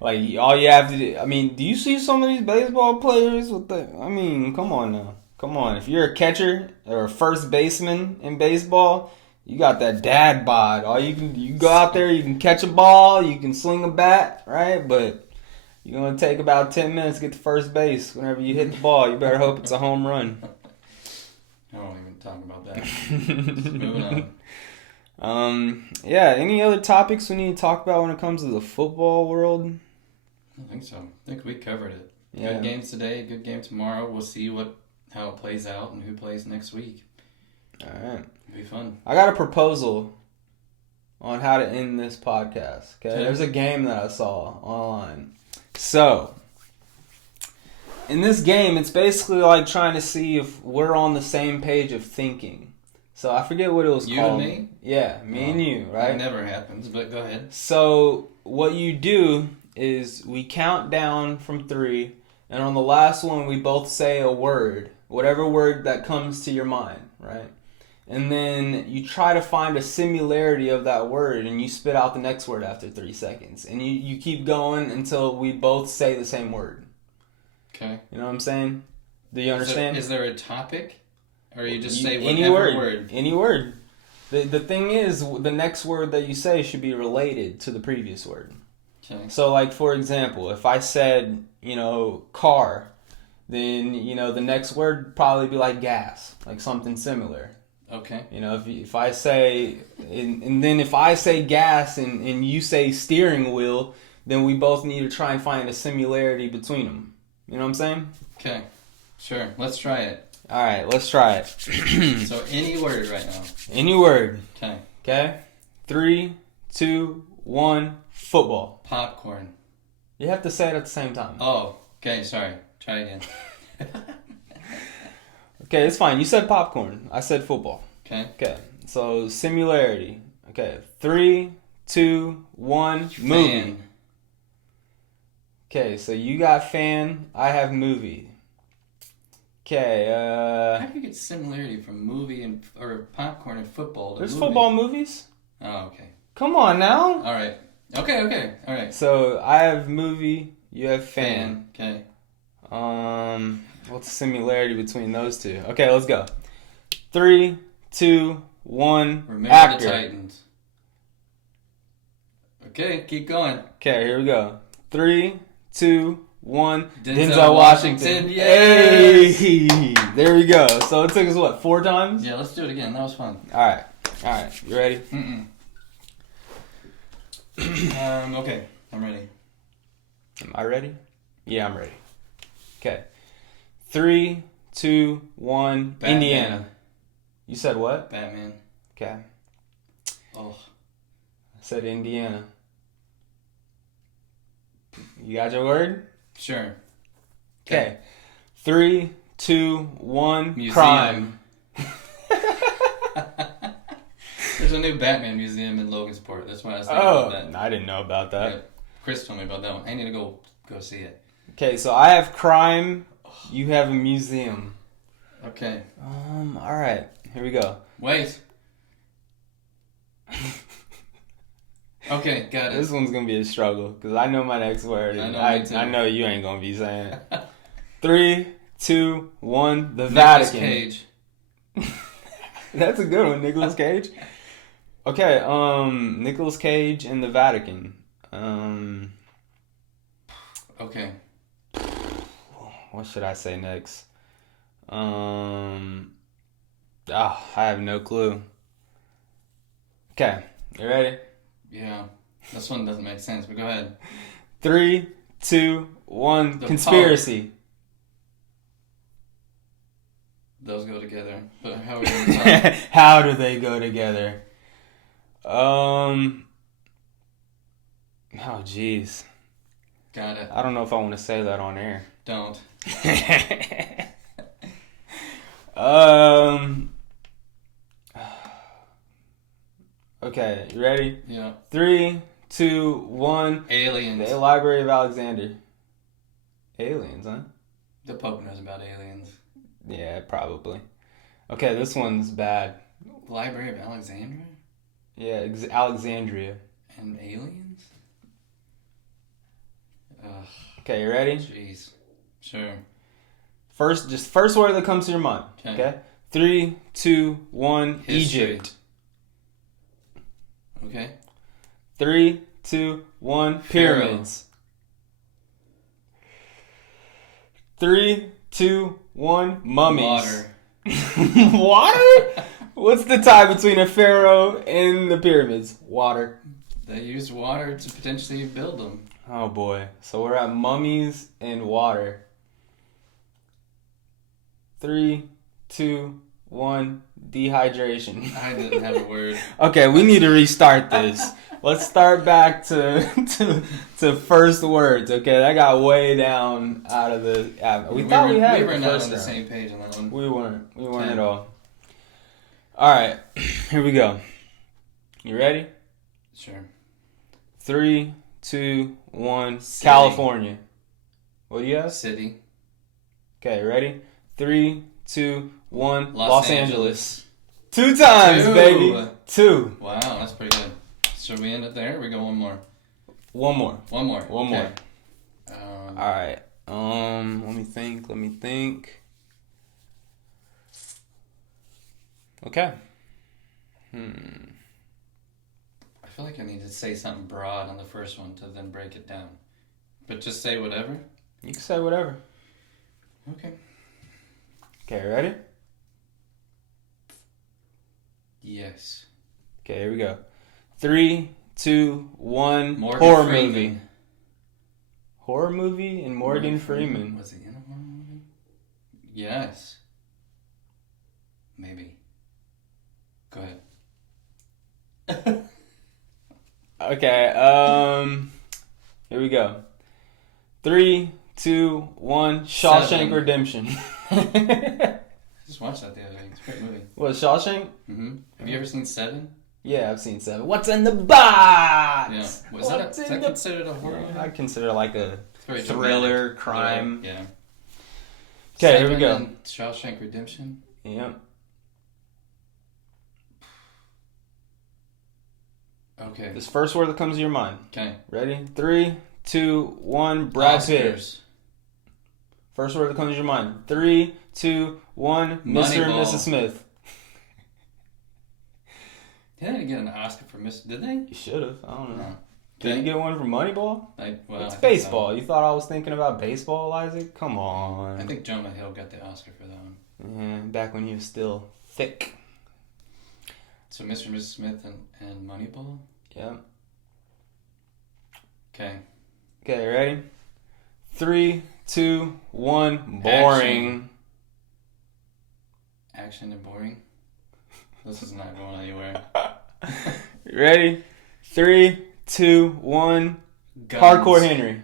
Like, all you have to do... I mean, do you see some of these baseball players with the... I mean, come on now. Come on. If you're a catcher or a first baseman in baseball, you got that dad bod. You go out there, you can catch a ball, you can swing a bat, right? But you're going to take about 10 minutes to get to first base. Whenever you hit the ball, you better hope it's a home run. I don't even talk about that. Just moving on. Yeah, any other topics we need to talk about when it comes to the football world? I think so. I think we covered it. Yeah. Good games today, good game tomorrow. We'll see how it plays out and who plays next week. All right. It'll be fun. I got a proposal on how to end this podcast. Okay, Okay. There's a game that I saw online. So, in this game, it's basically like trying to see if we're on the same page of thinking. So I forget what it was You called. and me? Yeah, me and you, right? That never happens, but go ahead. So what you do is we count down from 3, and on the last one we both say a word, whatever word that comes to your mind, right? And then you try to find a similarity of that word, and you spit out the next word after 3 seconds. And you keep going until we both say the same word. Okay. You know what I'm saying? Do you understand? Is there a topic? Or you just say any whatever word. Any word. The thing is, the next word that you say should be related to the previous word. Okay. So, like, for example, if I said, car, then, the next word would probably be like gas, like something similar. Okay. If I say, and then if I say gas and you say steering wheel, then we both need to try and find a similarity between them. You know what I'm saying? Okay. Sure. Let's try it. All right, let's try it. So, any word right now. Any word. Okay. Okay? 3, 2, 1, football. Popcorn. You have to say it at the same time. Oh, okay, sorry. Try again. Okay, it's fine. You said popcorn. I said football. Okay. Okay, so similarity. Okay, 3, 2, 1, movie. Fan. Okay, so you got fan, I have movie. Okay, How do you get similarity from movie or popcorn and football to there's movie? football movies? Oh, okay. Come on now. All right. Okay. All right. So I have movie, you have fan. Okay. What's the similarity between those two? Okay, let's go. 3, 2, 1, Remember actor. the Titans. Okay, keep going. Okay, here we go. 3, 2, 1. Denzel Washington, yes! Hey! There we go. So it took us, what, 4 times? Yeah, let's do it again. That was fun. Alright. You ready? Okay, I'm ready. Am I ready? Yeah, I'm ready. Okay. 3, 2, 1. Batman. Indiana. You said what? Batman. Okay. Oh. I said Indiana. You got your word? Sure. Okay. 3, 2, 1. Museum. Crime. There's a new Batman museum in Logansport. That's why I was thinking about that. I didn't know about that. Yeah. Chris told me about that one. I need to go see it. Okay, so I have crime. You have a museum. Okay. All right. Here we go. Wait. Okay, got it. This one's gonna be a struggle because I know my next word. And I know you ain't gonna be saying it. 3, 2, 1. The Vatican. Cage. That's a good one, Nicolas Cage. Okay, Nicolas Cage and the Vatican. Okay. What should I say next? I have no clue. Okay, you ready? Yeah. This one doesn't make sense, but go ahead. 3, 2, 1. The Conspiracy. Pope. Those go together. But how are we going to talk? How do they go together? Oh, jeez. Got it. I don't know if I want to say that on air. Don't. Okay, you ready? Yeah. 3, 2, 1. Aliens. The Library of Alexander. Aliens, huh? The Pope knows about aliens. Yeah, probably. Okay, this one's bad. Library of Alexandria? Yeah, Alexandria. And aliens? Ugh. Okay, you ready? Jeez. Sure. First word that comes to your mind. Okay? 3, 2, 1. History. Egypt. Okay. 3, 2, 1. Pyramids. 3, 2, 1. Mummies. Water. Water? What's the tie between a pharaoh and the pyramids? Water. They used water to potentially build them. Oh boy. So we're at mummies and water. 3, 2, 1. Dehydration. I didn't have a word. Okay, we need to restart this. Let's start back to first words. Okay, that got way down out of the. We thought we had. We were not on the round. same page on that one. We weren't. We weren't at all. All right, here we go. You ready? Sure. 3, 2, 1. City. California. What do you have? City. Okay, ready? 3, 2, 1. Los Angeles. 2 times, 2. baby. 2. Wow, that's pretty good. Should we end it there? Or we go one more. One more. One more. One more. All right. Let me think. Okay. I feel like I need to say something broad on the first one to then break it down. But just say whatever? You can say whatever. Okay. Okay, ready? Yes. Okay, here we go. 3, 2, 1. Morgan horror Freeman. movie. Horror movie and Morgan Freeman. Was he in a horror movie? Yes. Maybe. Go ahead. Okay, here we go. 3, 2, 1. Shawshank 7. Redemption. Just watched that the other day. It's a great movie. What, Shawshank? Mm-hmm. Have you ever seen 7? Yeah, I've seen 7. What's in the box? Yeah. Was that considered a horror movie? I'd consider it like a It's very thriller, dramatic. crime. Yeah. Okay, here we 7 go. and Shawshank Redemption. Yep. Okay. This first word that comes to your mind. Okay. Ready? 3, 2, 1. Brad Pitt. Oscars. First word that comes to your mind. 3, 2, 1. Mr. and Moneyball. Mrs. Smith. They didn't get an Oscar for Miss. Did they? You should have. I don't know. No. Did you get one for Moneyball? Well, It's I think baseball. so. You thought I was thinking about baseball, Isaac? Come on. I think Jonah Hill got the Oscar for that one. Yeah, back when he was still thick. So Mr. and Mrs. Smith and Moneyball? Yep. Okay. Okay, ready? 3, 2, 1. Boring. Action and boring? This is not going anywhere. Ready? 3, 2, 1. Guns. Hardcore Henry.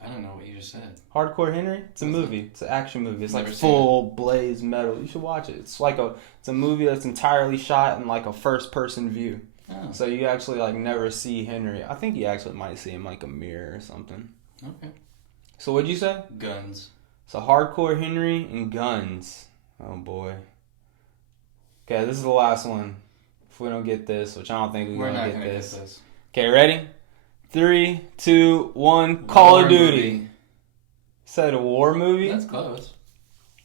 I I don't know what you just said. Hardcore Henry? It's a movie. It's an action movie. It's like Never seen full blaze metal. You should watch it. It's a movie that's entirely shot in like a first person view. Oh, So you actually like never see Henry. I think you actually might see him like a mirror or something. okay. So what'd you say? Guns. So Hardcore Henry and guns. Oh boy. Okay, this is the last one. If we don't get this, which I don't think we're not gonna gonna get get this. this. Okay, ready? 3, 2, 1. Call War of Duty. movie. Said a war movie. That's close.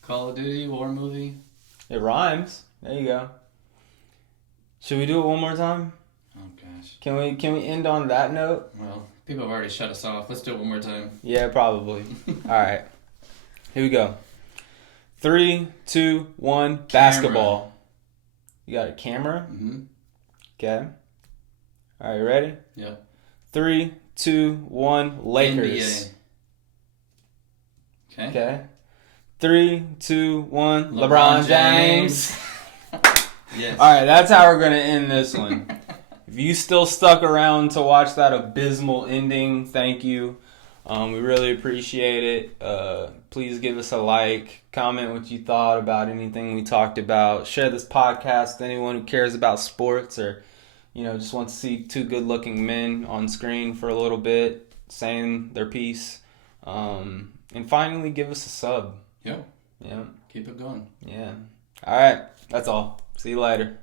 Call of Duty war movie. It rhymes. There you go. Should we do it one more time? Oh gosh. Can we end on that note? Well, people have already shut us off. Let's do it one more time. Yeah, probably. All right. Here we go. 3, 2, 1. Basketball. You got a camera? Mm-hmm. Okay. All right, ready? Yep. 3, 2, 1. Lakers. NBA. Okay. Okay. 3, 2, 1. LeBron James. Yes. All right, that's how we're gonna end this one. If you still stuck around to watch that abysmal ending, thank you. We really appreciate it. Please give us a like, comment what you thought about anything we talked about. Share this podcast with anyone who cares about sports or, just wants to see two good-looking men on screen for a little bit saying their piece. And finally, give us a sub. Yep. Yeah. Keep it going. Yeah. All right. That's all. See you later.